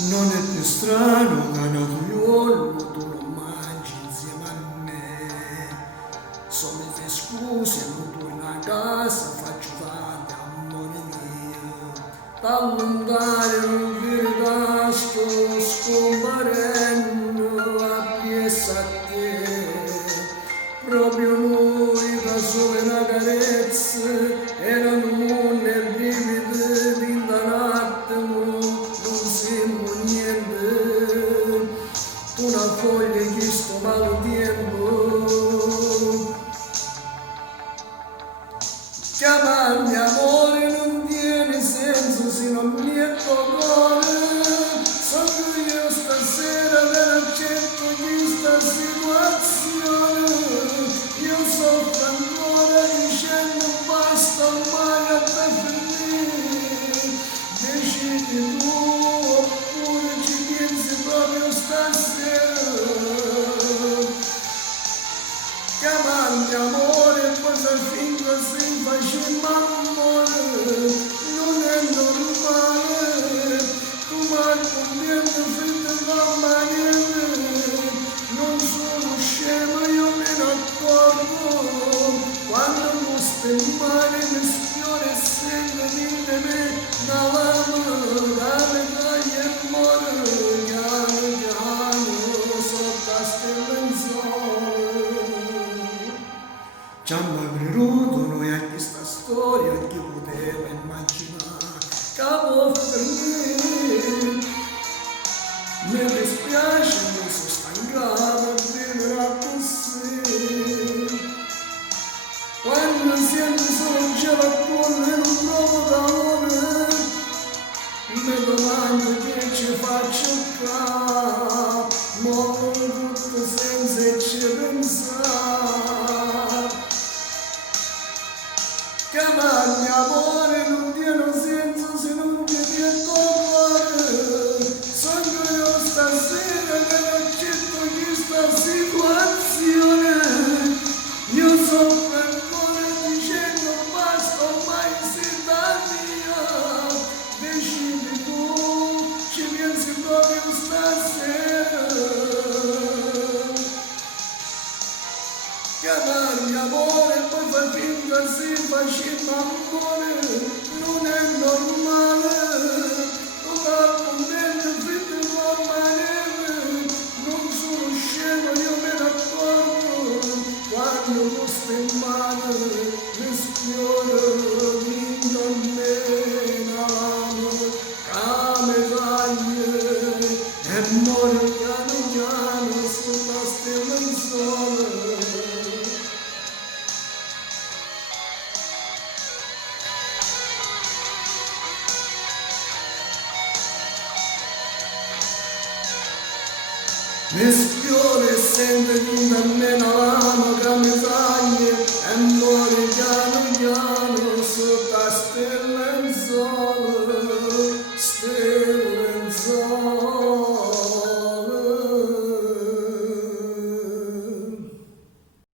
Non è più strano che una figliuolo tu non mangi insieme a me. Solite scuse, non torno a casa, faccio tanto amore mio. Da lontano non vedo sto scomparendo appresso a te. Proprio noi da sole una carezza erano nel brivido di un attimo, non siamo niente, tu una foglia che sto malo tempo. Chiamarmi amore non tiene senso se non mi è cuore. So che io stasera per accetto questa situazione. Io soffro ancora dicendo basta ormai a te finire. Decidi tu oppure ci pensi proprio stasera. Chiamarmi amore e poi fai finta se facciamo amore, non è normale, tu vai conviene finta come niente, non sono scemo, io me ne accorgo, quando tu stai male mi sfiora e sento di me, una lama, dame dai e muore, piano piano, sotto a ste lenzuola. Ci hanno creduto noi a questa storia, chi poteva immaginare che può per me. Mi dispiace, mi sono stancato a vivere così. Quando sento solo gelo a cuore e non trovo calore, mi domando che ci faccio qua, mollo tutto senza ci pensare. Chiamarmi amore non tiene senso se non ti metto cuore. Sogno io stasera che non accetto questa situazione. Io soffro ancora dicendo basta ormai sei da mia. Decidi tu, ci pensi proprio stasera. Chiamarmi amore e poi fai finta se facciamo amore, non è normale, tu vai contento finta come neve, non sono scemo, io me ne accorgo, quando tu stai male, mi sfiora vinto a me, l'amo, come taglie, e muore piano piano sulla stella lenzuola. Mi sfiora e sento di me la